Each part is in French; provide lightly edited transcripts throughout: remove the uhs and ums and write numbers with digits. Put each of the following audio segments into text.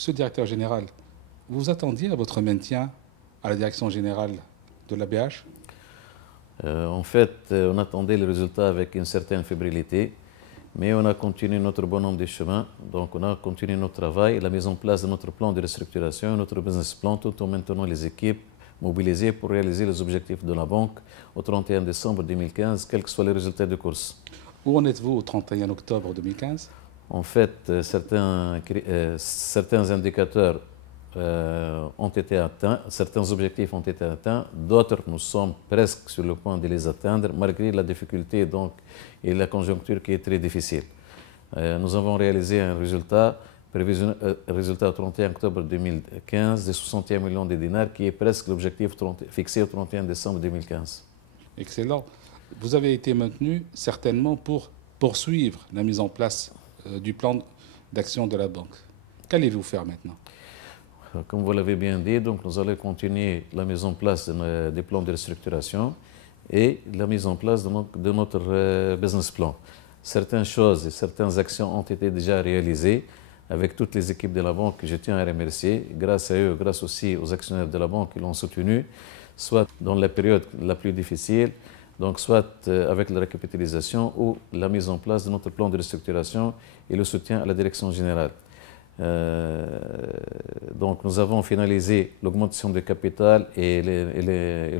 Monsieur le directeur général, vous attendiez à votre maintien à la direction générale de l'ABH? En fait, on attendait les résultats avec une certaine fébrilité, mais on a continué notre bonhomme de chemin. Donc, on a continué notre travail, la mise en place de notre plan de restructuration, notre business plan, tout en maintenant les équipes mobilisées pour réaliser les objectifs de la banque au 31 décembre 2015, quels que soient les résultats de course. Où en êtes-vous au 31 octobre 2015? En fait, certains indicateurs ont été atteints, certains objectifs ont été atteints, d'autres nous sommes presque sur le point de les atteindre, malgré la difficulté donc, et la conjoncture qui est très difficile. Nous avons réalisé un résultat au 31 octobre 2015 de 61 millions de dinars, qui est presque l'objectif fixé au 31 décembre 2015. Excellent. Vous avez été maintenu certainement pour poursuivre la mise en place du plan d'action de la banque. Qu'allez-vous faire maintenant? Comme vous l'avez bien dit, donc nous allons continuer la mise en place des plans de restructuration et la mise en place de notre business plan. Certaines choses et certaines actions ont été déjà réalisées avec toutes les équipes de la banque que je tiens à remercier. Grâce à eux, grâce aussi aux actionnaires de la banque qui l'ont soutenu, soit dans la période la plus difficile, donc soit avec la recapitalisation ou la mise en place de notre plan de restructuration et le soutien à la direction générale. Donc nous avons finalisé l'augmentation du capital et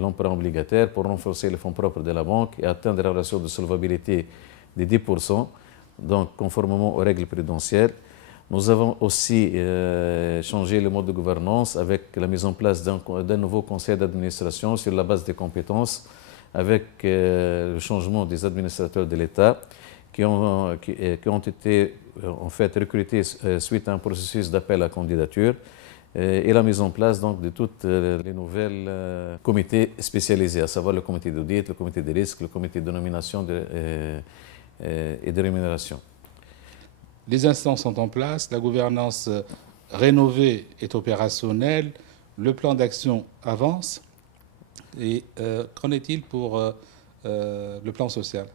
l'emprunt obligataire pour renforcer les fonds propres de la banque et atteindre la ratio de solvabilité de 10%, donc conformément aux règles prudentielles. Nous avons aussi changé le mode de gouvernance avec la mise en place d'un nouveau conseil d'administration sur la base des compétences, avec le changement des administrateurs de l'État qui ont été en fait recrutés suite à un processus d'appel à candidature et la mise en place donc, de toutes les nouvelles comités spécialisés, à savoir le comité d'audit, le comité de risque, le comité de nomination et de rémunération. Les instances sont en place, la gouvernance rénovée est opérationnelle, le plan d'action avance. Et qu'en est-il pour le plan social?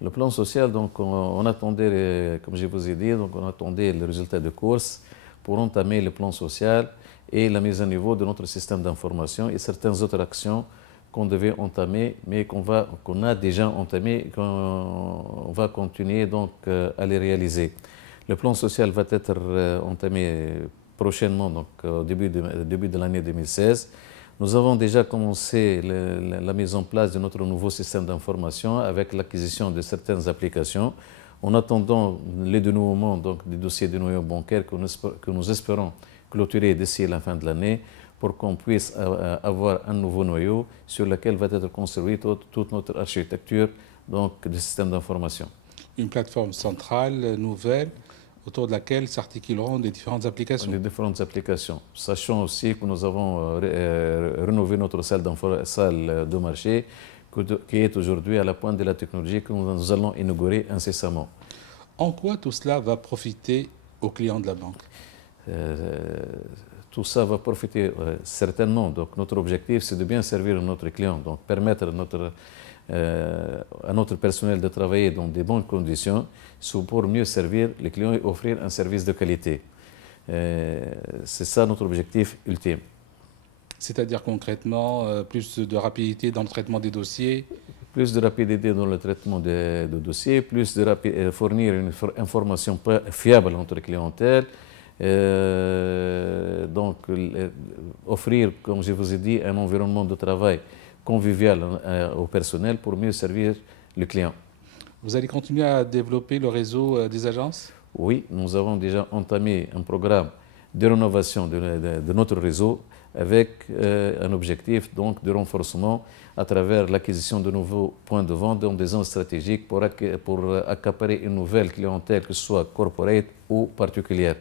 Le plan social, donc, on attendait, comme je vous ai dit, donc, on attendait le résultat de course pour entamer le plan social et la mise à niveau de notre système d'information et certaines autres actions qu'on devait entamer, mais qu'on a déjà entamées et qu'on va continuer donc, à les réaliser. Le plan social va être entamé prochainement, donc, au début de l'année 2016. Nous avons déjà commencé la mise en place de notre nouveau système d'information avec l'acquisition de certaines applications, en attendant le dénouement donc, des dossiers de noyau bancaire que nous espérons clôturer d'ici la fin de l'année pour qu'on puisse avoir un nouveau noyau sur lequel va être construite toute notre architecture donc, de système d'information. Une plateforme centrale, nouvelle, autour de laquelle s'articuleront les différentes applications. Les différentes applications. Sachant aussi que nous avons rénové notre salle de marché qui est aujourd'hui à la pointe de la technologie que nous allons inaugurer incessamment. En quoi tout cela va profiter aux clients de la banque? Tout ça va profiter certainement. Donc notre objectif, c'est de bien servir notre client, donc permettre à notre personnel de travailler dans de bonnes conditions pour mieux servir les clients et offrir un service de qualité. C'est ça notre objectif ultime. C'est-à-dire concrètement, plus de rapidité dans le traitement des dossiers? Plus de rapidité dans le traitement des dossiers, plus de fournir une information fiable à notre clientèle, donc offrir, comme je vous ai dit, un environnement de travail convivial au personnel pour mieux servir le client. Vous allez continuer à développer le réseau des agences? Oui, nous avons déjà entamé un programme de rénovation de notre réseau avec un objectif donc, de renforcement à travers l'acquisition de nouveaux points de vente dans des zones stratégiques pour accaparer une nouvelle clientèle, que ce soit corporate ou particulière.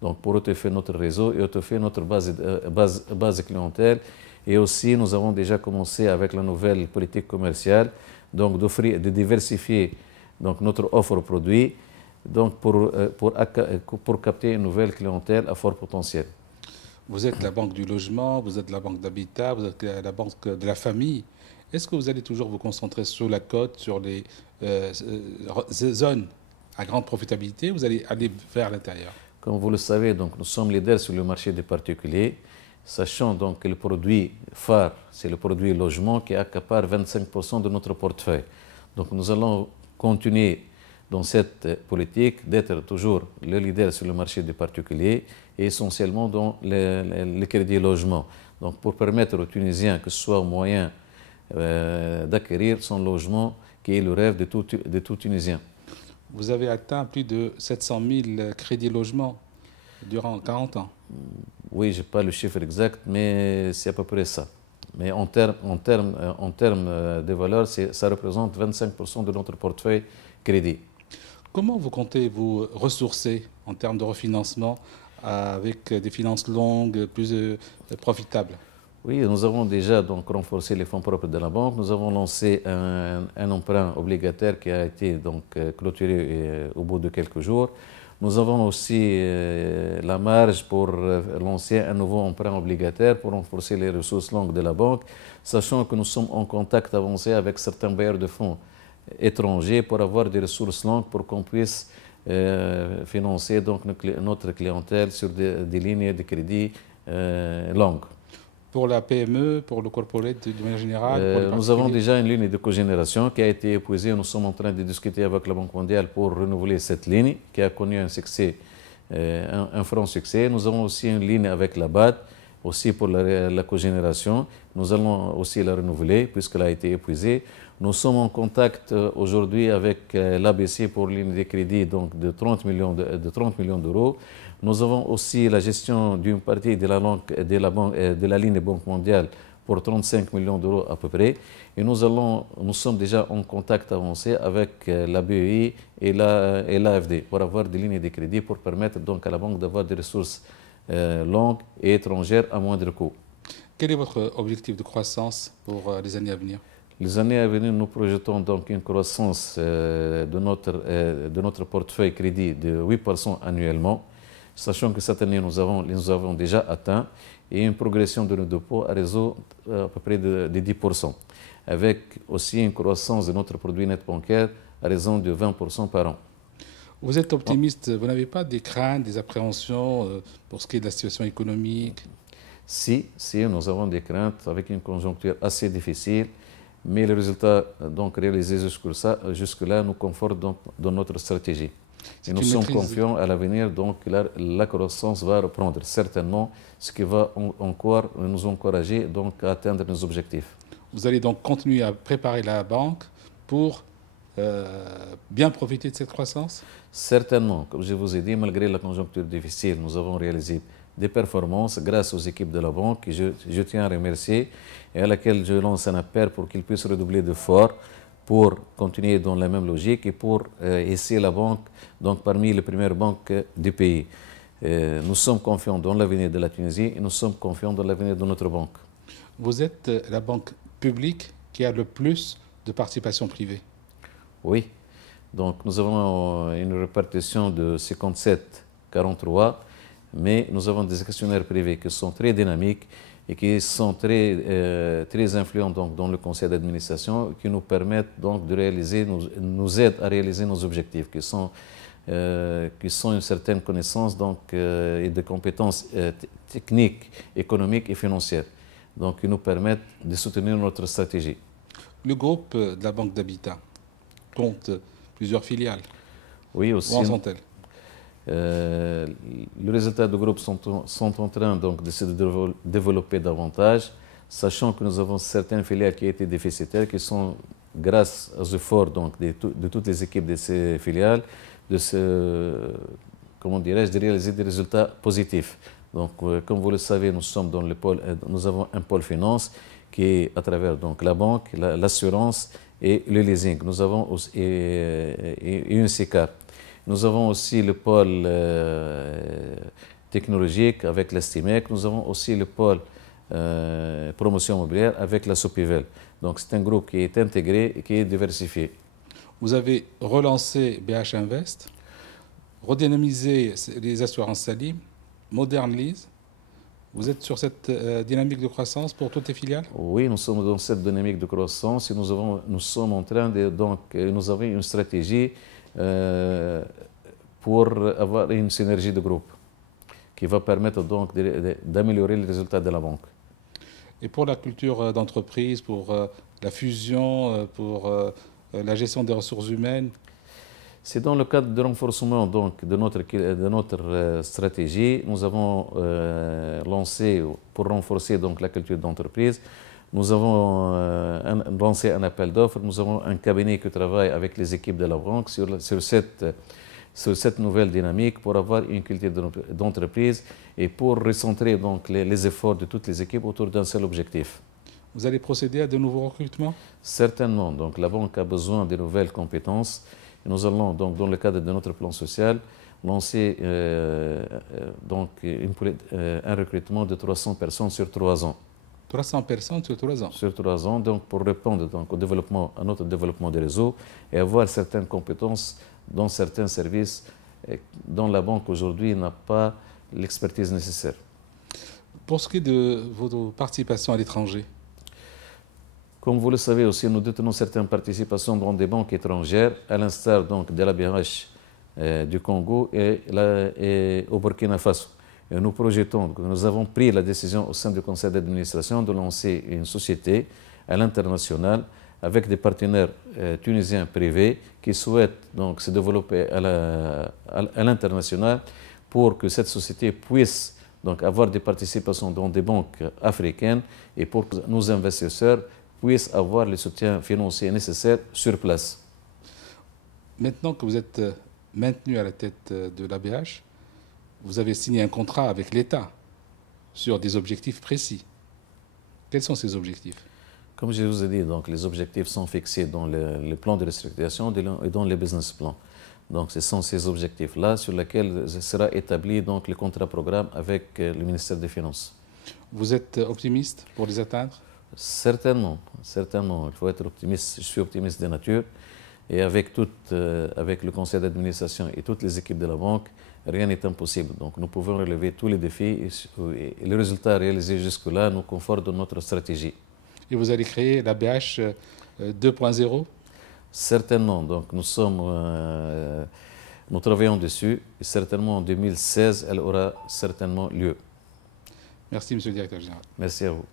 Donc pour étoffer notre réseau et étoffer notre base clientèle. Et aussi, nous avons déjà commencé avec la nouvelle politique commerciale, donc de diversifier donc, notre offre de produits donc pour capter une nouvelle clientèle à fort potentiel. Vous êtes la banque du logement, vous êtes la banque d'habitat, vous êtes la banque de la famille. Est-ce que vous allez toujours vous concentrer sur la côte, sur les zones à grande profitabilité, ou vous allez aller vers l'intérieur? comme vous le savez, donc, nous sommes leaders sur le marché des particuliers, sachant donc que le produit phare, c'est le produit logement qui accapare 25% de notre portefeuille. Donc nous allons continuer dans cette politique d'être toujours le leader sur le marché des particuliers et essentiellement dans le crédit logement. Donc pour permettre aux Tunisiens, que ce soit au moyen d'acquérir son logement, qui est le rêve de tout Tunisien. Vous avez atteint plus de 700 000 crédits logements durant 40 ans. Oui, je n'ai pas le chiffre exact, mais c'est à peu près ça. Mais en termes de valeur, ça représente 25% de notre portefeuille crédit. Comment vous comptez vous ressourcer en termes de refinancement avec des finances longues, plus profitables? Oui, nous avons déjà donc renforcé les fonds propres de la banque. Nous avons lancé un emprunt obligataire qui a été donc clôturé au bout de quelques jours. Nous avons aussi la marge pour lancer un nouveau emprunt obligataire pour renforcer les ressources longues de la banque, sachant que nous sommes en contact avancé avec certains bailleurs de fonds étrangers pour avoir des ressources longues pour qu'on puisse financer donc notre clientèle sur des lignes de crédit longues. Pour la PME, pour le corporate de manière générale? Nous avons déjà une ligne de cogénération qui a été épuisée. Nous sommes en train de discuter avec la Banque mondiale pour renouveler cette ligne qui a connu un succès, un franc succès. Nous avons aussi une ligne avec la BAD, aussi pour la cogénération. Nous allons aussi la renouveler puisqu'elle a été épuisée. Nous sommes en contact aujourd'hui avec l'ABC pour une ligne de crédit donc de 30 millions d'euros. Nous avons aussi la gestion d'une partie de la ligne Banque mondiale pour 35 millions d'euros à peu près. Et nous sommes déjà en contact avancé avec la BEI et l'AFD pour avoir des lignes de crédit pour permettre donc à la banque d'avoir des ressources longues et étrangères à moindre coût. Quel est votre objectif de croissance pour les années à venir? Les années à venir, nous projetons donc une croissance de notre portefeuille crédit de 8% annuellement, sachant que cette année, nous avons déjà atteint, et une progression de nos dépôts à raison à peu près de 10%, avec aussi une croissance de notre produit net bancaire à raison de 20% par an. Vous êtes optimiste, vous n'avez pas des craintes, des appréhensions pour ce qui est de la situation économique? Si, nous avons des craintes avec une conjoncture assez difficile, mais les résultats donc réalisés jusque-là nous confortent dans notre stratégie. Et nous sommes confiants à l'avenir, donc la croissance va reprendre certainement, ce qui va encore nous encourager donc à atteindre nos objectifs. Vous allez donc continuer à préparer la banque pour bien profiter de cette croissance? Certainement, comme je vous ai dit, malgré la conjoncture difficile, nous avons réalisé des performances grâce aux équipes de la banque, que je tiens à remercier et à laquelle je lance un appel pour qu'ils puissent redoubler d'efforts pour continuer dans la même logique et pour hisser la banque donc parmi les premières banques du pays. Nous sommes confiants dans l'avenir de la Tunisie et nous sommes confiants dans l'avenir de notre banque. Vous êtes la banque publique qui a le plus de participation privée? Oui, donc nous avons une répartition de 57-43, mais nous avons des actionnaires privés qui sont très dynamiques et qui sont très influents donc, dans le conseil d'administration, qui nous permettent donc de réaliser, nous aident à réaliser nos objectifs, qui sont une certaine connaissance donc, et des compétences techniques, économiques et financières, donc qui nous permettent de soutenir notre stratégie. Le groupe de la Banque d'Habitat compte plusieurs filiales. Oui, aussi. Où en sont-elles? Les résultats du groupe sont en train donc, de se développer davantage, sachant que nous avons certaines filiales qui étaient déficitaires, qui sont, grâce aux efforts donc, de toutes les équipes de ces filiales, de réaliser des résultats positifs. Donc, comme vous le savez, nous avons un pôle finance qui est à travers donc, la banque, l'assurance et le leasing. Nous avons aussi une SICAR. Nous avons aussi le pôle technologique avec la STIMEC. Nous avons aussi le pôle promotion immobilière avec la Sopivel. Donc c'est un groupe qui est intégré et qui est diversifié. Vous avez relancé BH Invest, redynamisé les assurances Salim, Modern Lease. Vous êtes sur cette dynamique de croissance pour toutes les filiales? Oui, nous sommes dans cette dynamique de croissance et nous sommes en train de... Donc, nous avons une stratégie pour avoir une synergie de groupe. qui va permettre donc d'améliorer les résultats de la banque. Et pour la culture d'entreprise, pour la fusion, pour la gestion des ressources humaines? C'est dans le cadre du renforcement donc, de notre stratégie. Nous avons lancé, pour renforcer donc, la culture d'entreprise, nous avons lancé un appel d'offres. Nous avons un cabinet qui travaille avec les équipes de la banque sur cette nouvelle dynamique pour avoir une culture d'entreprise et pour recentrer donc, les efforts de toutes les équipes autour d'un seul objectif. Vous allez procéder à de nouveaux recrutements? Certainement. Donc, la banque a besoin de nouvelles compétences. Nous allons, donc, dans le cadre de notre plan social, lancer donc, un recrutement de 300 personnes sur 3 ans. 300 personnes sur 3 ans? Sur 3 ans, donc, pour répondre donc, à notre développement des réseaux et avoir certaines compétences dans certains services dont la banque aujourd'hui n'a pas l'expertise nécessaire. Pour ce qui est de votre participation à l'étranger? Comme vous le savez aussi, nous détenons certaines participations dans des banques étrangères, à l'instar donc de la BH du Congo et au Burkina Faso. Et nous avons pris la décision au sein du conseil d'administration de lancer une société à l'international avec des partenaires tunisiens privés qui souhaitent donc se développer à l'international pour que cette société puisse donc avoir des participations dans des banques africaines et pour que nos investisseurs puissent avoir le soutien financier nécessaire sur place. Maintenant que vous êtes maintenu à la tête de l'ABH, vous avez signé un contrat avec l'État sur des objectifs précis. Quels sont ces objectifs? Comme je vous ai dit, donc, les objectifs sont fixés dans le plan de restructuration et dans les business plans. Donc, ce sont ces objectifs-là sur lesquels sera établi donc, le contrat-programme avec le ministère des Finances. Vous êtes optimiste pour les atteindre? Certainement, certainement. Il faut être optimiste. Je suis optimiste de nature. Et avec le conseil d'administration et toutes les équipes de la banque, rien n'est impossible. Donc nous pouvons relever tous les défis et les résultats réalisés jusque-là nous confortent dans notre stratégie. Et vous allez créer la BH 2.0? Certainement. Donc nous travaillons dessus et certainement en 2016, elle aura certainement lieu. Merci, Monsieur le Directeur Général. Merci à vous.